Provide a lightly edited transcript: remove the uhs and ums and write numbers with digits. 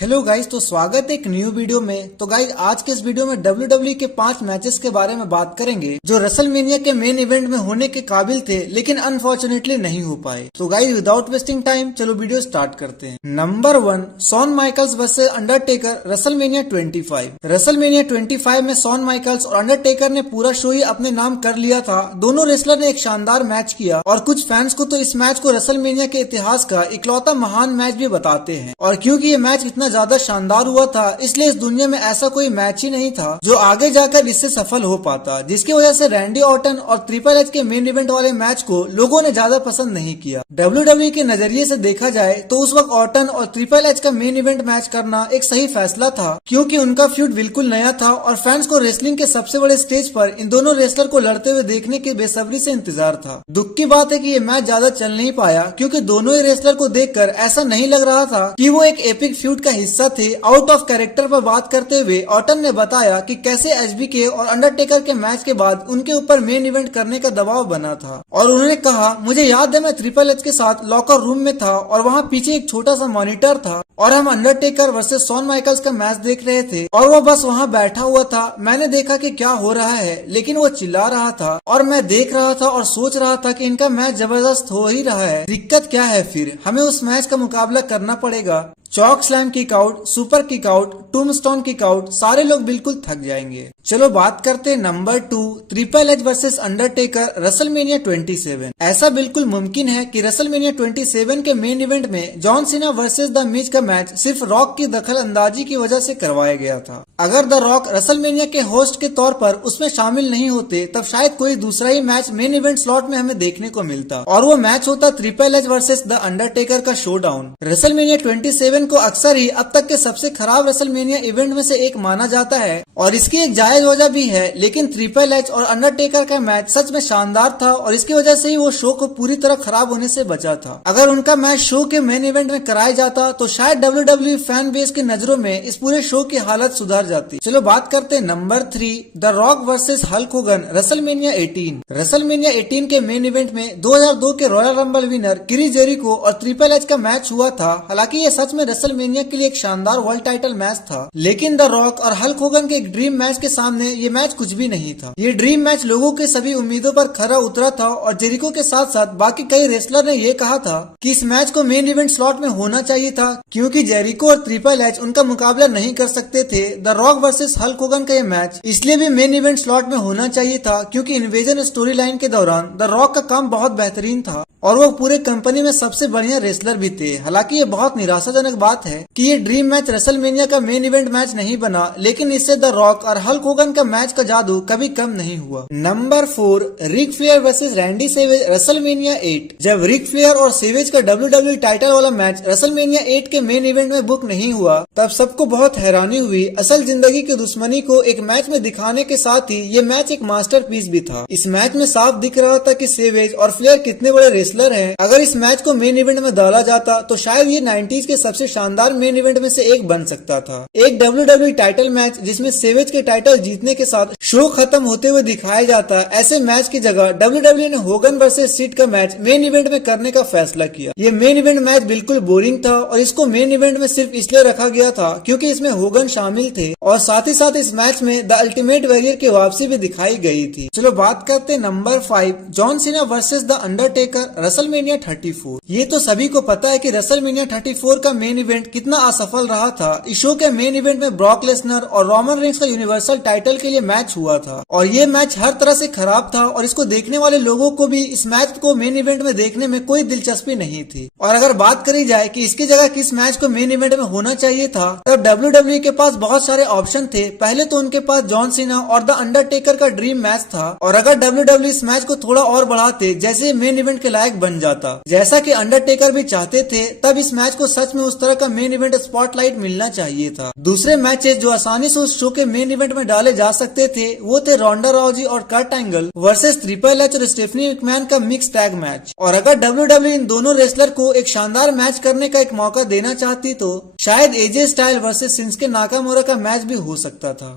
Hello guys, तो स्वागत है एक न्यू वीडियो में। तो गाइस आज के इस वीडियो में WWE के 5 मैचेस के बारे में बात करेंगे जो रेसलमेनिया के मेन इवेंट में होने के काबिल थे लेकिन अनफॉर्चुनेटली नहीं हो पाए। तो गाइस विदाउट वेस्टिंग टाइम चलो वीडियो स्टार्ट करते हैं। Number 1, Shawn Michaels versus Undertaker WrestleMania 25। WrestleMania 25 में शॉन माइकल्स और अंडरटेकर ने पूरा शो ही अपने नाम कर लिया था। दोनों रेसलर ने एक शानदार मैच किया और कुछ फैंस को तो इस मैच को रेसलमेनिया के इतिहास का इकलौता महान मैच भी बताते हैं। और क्योंकि ये मैच इतना ज्यादा शानदार हुआ था इसलिए इस दुनिया में ऐसा कोई मैच ही नहीं था जो आगे जाकर इससे सफल हो पाता, जिसकी वजह से रैंडी ऑर्टन और ट्रिपल एच के मेन इवेंट वाले मैच को लोगों ने ज्यादा पसंद नहीं किया। WWE के नजरिए से देखा जाए तो उस वक्त ऑर्टन और ट्रिपल एच का मेन इवेंट मैच करना एक सही फैसला था, क्योंकि उनका फ्यूड बिल्कुल नया था और फैंस को रेसलिंग के सबसे बड़े स्टेज पर इन दोनों रेसलर को लड़ते हुए देखने के बेसब्री से इंतजार था। दुख की बात है कि ये मैच ज्यादा चल नहीं पाया, क्योंकि दोनों ही रेसलर को देखकर ऐसा नहीं लग रहा था कि वो एक एपिक फ्यूड का हिस्सा थे। आउट ऑफ कैरेक्टर पर बात करते हुए ऑर्टन ने बताया कि कैसे एचबीके और अंडरटेकर के मैच के बाद उनके ऊपर मेन इवेंट करने का दबाव बना था। और उन्होंने कहा, मुझे याद है मैं ट्रिपल एच के साथ लॉकर रूम में था और वहाँ पीछे एक छोटा सा मॉनिटर था और हम अंडरटेकर वर्सेस शॉन माइकल्स का मैच देख रहे थे और वो बस वहाँ बैठा हुआ था। मैंने देखा कि क्या हो रहा है, लेकिन वो चिल्ला रहा था और मैं देख रहा था और सोच रहा था कि इनका मैच जबरदस्त हो ही रहा है। दिक्कत क्या है, फिर हमें उस मैच का मुकाबला करना पड़ेगा। Chokeslam kick out, super kick out, tombstone kick out, सारे लोग बिल्कुल थक जाएंगे। चलो बात करते हैं number 2, triple H versus Undertaker WrestleMania 27। ऐसा बिल्कुल मुमकिन है कि रेसलमेनिया 27 के मेन इवेंट में John Cena versus the Miz का मैच सिर्फ रॉक की दखल अंदाजी की वजह से करवाया गया था। अगर द रॉक रेसलमेनिया के होस्ट के तौर पर उसमें शामिल नहीं होते तब शायद कोई दूसरा ही मैच मेन इवेंट स्लॉट में हमें देखने को मिलता और वो मैच होता triple H versus the Undertaker का शोडाउन। रेसलमेनिया 27 को अक्सर ही अब तक के सबसे खराब रेसलमेनिया इवेंट में से एक माना जाता है और इसकी एक जायज वजह भी है, लेकिन ट्रिपल एच और अंडरटेकर का मैच सच में शानदार था और इसकी वजह से ही वो शो को पूरी तरह खराब होने से बचा था। अगर उनका मैच शो के मेन इवेंट में कराया जाता तो शायद WWE फैन बेस की नजरों में इस पूरे शो की हालत सुधार जाती। चलो बात करते हैं number 3, the Rock versus Hulk Hogan WrestleMania 18। WrestleMania 18 के मेन इवेंट में 2002 के Royal Rumble winner Chris Jericho और ट्रिपल एच का मैच हुआ था। हालांकि ये सच में रेसलमेनिया के लिए एक शानदार वर्ल्ड टाइटल मैच था, लेकिन द रॉक और हल्क होगन के एक ड्रीम मैच के सामने ये मैच कुछ भी नहीं था। ये ड्रीम मैच लोगों के सभी उम्मीदों पर खरा उतरा था और जेरिको के साथ साथ बाकी कई रेसलर ने ये कहा था कि इस मैच को मेन इवेंट स्लॉट में होना चाहिए था, क्योंकि जेरिको और ट्रिपल एच उनका मुकाबला नहीं कर सकते थे। The Rock versus Hulk Hogan का ये मैच इसलिए भी मेन इवेंट स्लॉट में होना चाहिए था क्योंकि इन्वेजन स्टोरी लाइन के दौरान द रॉक का काम बहुत बेहतरीन था और वो पूरे कंपनी में सबसे बढ़िया रेसलर भी थे। हालांकि ये बहुत निराशाजनक बात है कि ये ड्रीम मैच रेसलमेनिया का मेन इवेंट मैच नहीं बना, लेकिन इससे द रॉक और हल्क होगन का मैच का जादू कभी कम नहीं हुआ। Number 4, Ric Flair versus Randy Savage WrestleMania 8। जब रिक फ्लेयर और सेवेज का WWE टाइटल वाला मैच रेसलमेनिया 8 के मेन इवेंट में बुक नहीं हुआ तब सबको बहुत हैरानी हुई। असल जिंदगी की दुश्मनी को एक मैच में दिखाने के साथ ही ये मैच एक मास्टरपीस भी था। इस मैच में साफ दिख रहा था कि सेवेज और फ्लेयर कितने बड़े रेसलर हैं। अगर इस मैच को मेन इवेंट में डाला जाता तो शायद ये 90s के सबसे शानदार मेन इवेंट में से एक बन सकता था। एक WWE टाइटल मैच जिसमें सेवेज के टाइटल जीतने के साथ शो खत्म होते हुए दिखाया जाता, ऐसे मैच की जगह WWE ने होगन वर्सेस सीड का मैच मेन इवेंट में करने का फैसला किया। ये मेन इवेंट मैच बिल्कुल बोरिंग था और इसको मेन इवेंट में सिर्फ इसलिए रखा गया था क्योंकि इसमें होगन शामिल थे और साथ ही साथ इस मैच में द अल्टीमेट वॉरियर की वापसी भी दिखाई गई थी। चलो बात करते हैं number 5, John Cena versus the Undertaker WrestleMania 34। ये तो सभी को पता है कि रेसलमेनिया 34 का मेन इवेंट कितना असफल रहा था। इस शो के मेन इवेंट में ब्रॉक लेसनर और रोमन रेंस का यूनिवर्सल टाइटल के लिए मैच हुआ था और ये मैच हर तरह से खराब था और इसको देखने वाले लोगों को भी इस मैच को मेन इवेंट में देखने में कोई दिलचस्पी नहीं थी। और अगर बात करी जाए कि इसकी जगह किस मैच को मेन इवेंट में होना चाहिए था तब WWE के पास बहुत सारे ऑप्शन थे। पहले तो उनके पास जॉन सीना और द अंडरटेकर का ड्रीम मैच था और अगर WWE इस मैच को थोड़ा और बढ़ाते जैसे मेन इवेंट के लायक बन जाता, जैसा कि अंडरटेकर भी चाहते थे, तब इस मैच को सच में उस तरह का मेन इवेंट स्पॉटलाइट मिलना चाहिए था। दूसरे मैचेस जो आसानी से उस शो के मेन इवेंट में डाले जा सकते थे वो थे रोंडा राउजी और Kurt Angle versus Triple H और स्टेफनी मैकमैन का मिक्स टैग मैच। और अगर WWE इन दोनों रेसलर को एक शानदार मैच करने का एक मौका देना चाहती तो शायद एजे स्टाइल वर्सेस शिंसुके नाकामोरा का मैच भी हो सकता था।